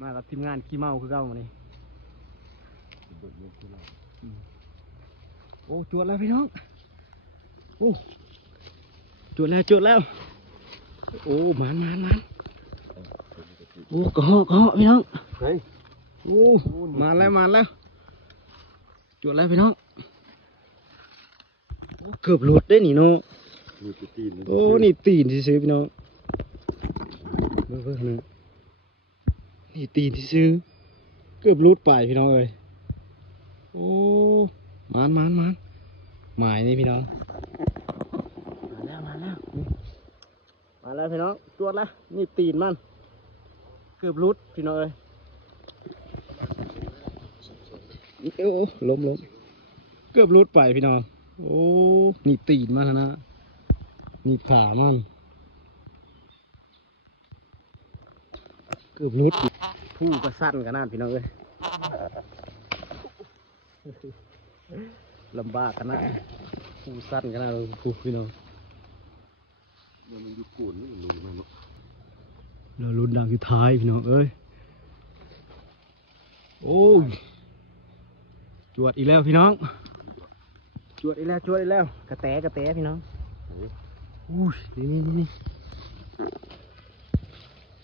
มากับทีมงานขี้เมาคือเก่ามานี่โอ้จวดแล้วพี่น้องโอ้จวดแล้วโอ้มันโอ้กระเหาะพี่น้องโอ้มาแล้วจวดแล้วพี่น้องเกือบหลุดได้หนิโนโอ้นี่ตีนที่ซื้อพี่น้องเบิ่งนะนี่ตีนที่ซื้อเกือบหลุดไปพี่น้องเอ้ยโอ้มันหมายนี่พี่น้องมาแล้วพี่น้องจวดแล้วนี่ตีนมันเกือบหลุดพี่น้องเอ้ยโอ้ล้มเกือบหลุดไปพี่น้องโอ้นี่ตีนมันนะนี่ขามันเกือบหลุดผู้กระสั้นกันนั่นพี่น้องเอ้ยลำบากกันนะผู้สั้นกันนะผู้พี่น้องมันอยู่กูนนี่มันลุ้นมันเราลุ้นดังอยู่ท้ายพี่น้องเอ้ยโอ้ยจวดอีกแล้วพี่น้องจวดอีกแล้วกระแตพี่น้องอุ้ยนี่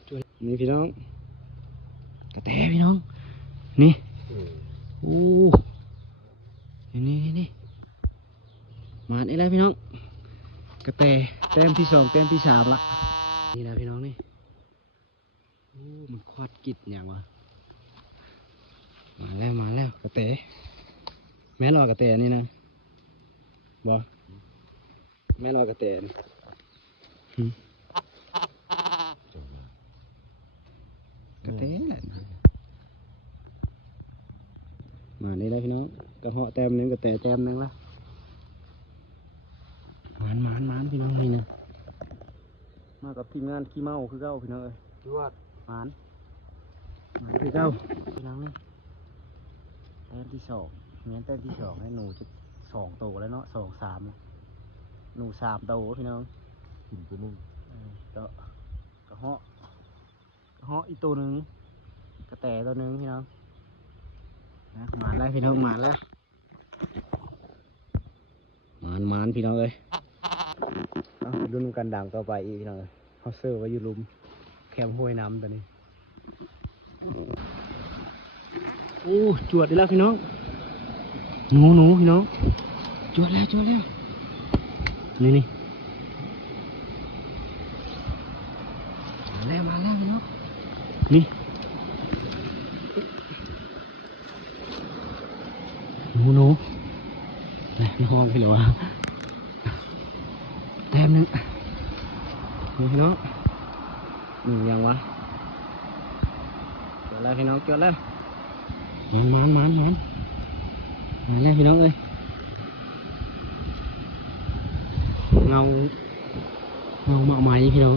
จวดนี่พี่น้องกระแตพี่น้องนี่โอ้นี่มาอีกแล้วพี่น้องกระแตแต้มที่2แต้มที่3ละนี่นะพี่น้องนี่โอ้มันควาดกิดอย่างวะมาแล้วกระแตแม่รอกระแตนี่นะบอแม่รอกระแตนี่กระแตมานี่แล้วพี่น้องกระเหาะแต้มนึงกระแตแต้มนึงละมันพี่น้องนี่นะมากับทีมงานขี้เมาคือเก้าพี่น้องเอ้ยจวดมันคือเก้าพี่น้องนี่แต้มที่2งั้นแต้มที่2ให้หนูจะ2 โตแล้วเนาะ2 3หนู3 โตพี่น้องกินตัวนึงกระเหาะอีกตัวนึงกระแตตัวนึงพี่น้องนะมาแล้วพี่น้องมาแล้วมันพี่น้องเอ้ยรุ่นกันด่างต่อไปอีกพี่น้องเขาเซอร์ไว้อยู่ลุมแคมห้วยน้ำตอนนี้โอ้จวดได้แล้วพี่น้องหนูพี่น้องจวดแล้วนี่มาแล้วพี่น้องนี่หนูนี่ห้องพี่เหรอวะแต้มนึงนี่พี่น้องนี่ยังวะจวดแล้วพี่น้องจวดแล้วมันมาแล้วพี่น้องเอ้ยเงาเมาไหมพี่น้อง